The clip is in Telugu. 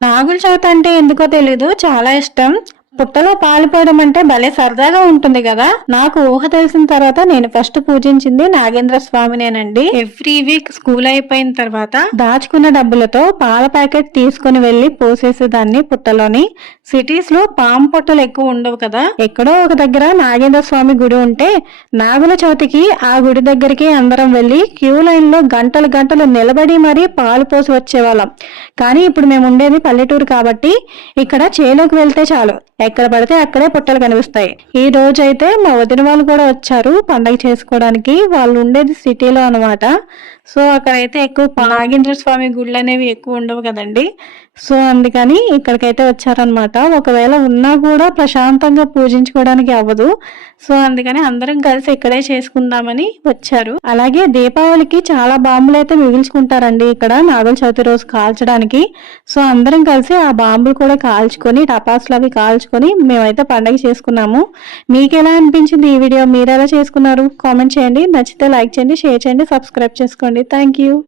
నాగుల చవితి అంటే ఎందుకో తెలీదు చాలా ఇష్టం. పుట్టలో పాలు పోయడం అంటే భలే సరదాగా ఉంటుంది కదా? నాకు ఊహ తెలిసిన తర్వాత నేను ఫస్ట్ పూజించింది నాగేంద్ర స్వామినేనండి. ఎవ్రీ వీక్ స్కూల్ అయిపోయిన తర్వాత దాచుకున్న డబ్బులతో పాల ప్యాకెట్ తీసుకుని వెళ్ళి పోసేసేదాన్ని పుట్టలోని. సిటీస్లో పాము పుట్టలు ఎక్కువ ఉండవు కదా? ఎక్కడో ఒక దగ్గర నాగేంద్ర స్వామి గుడి ఉంటే నాగుల చవితికి ఆ గుడి దగ్గరికి అందరం వెళ్ళి క్యూ లైన్లో గంటలు గంటలు నిలబడి మరీ పాలు పోసి వచ్చేవాళ్ళం. కానీ ఇప్పుడు మేము ఉండేది పల్లెటూరు కాబట్టి ఇక్కడ చేలోకి వెళ్తే చాలు. ఎక్కడ పడితే అక్కడే పుట్టలు కనిపిస్తాయి. ఈ రోజు అయితే మా వదిన వాళ్ళు కూడా వచ్చారు పండగ చేసుకోవడానికి. వాళ్ళు ఉండేది సిటీలో అన్నమాట. సో అక్కడైతే ఎక్కువ నాగేంద్ర స్వామి గుళ్ళు అనేవి ఎక్కువ ఉండవు కదండి. సో అందుకని ఇక్కడికైతే వచ్చారనమాట ఒకవేళ ఉన్నా కూడా ప్రశాంతంగా పూజించుకోవడానికి అవ్వదు. సో అందుకని అందరం కలిసి ఇక్కడే చేసుకుందామని వచ్చారు. అలాగే దీపావళికి చాలా బాంబులు అయితే మిగిల్చుకుంటారండి ఇక్కడ నాగుల చవితి రోజు కాల్చడానికి. సో అందరం కలిసి ఆ బాంబులు కూడా కాల్చుకొని టపాసులు అవి కాల్చుకొని మేమైతే పండగ చేసుకున్నాము. మీకు ఎలా అనిపించింది ఈ వీడియో? మీరు ఎలా చేసుకున్నారు? కామెంట్ చేయండి. నచ్చితే లైక్ చేయండి షేర్ చేయండి సబ్స్క్రైబ్ చేసుకోండి. Thank you.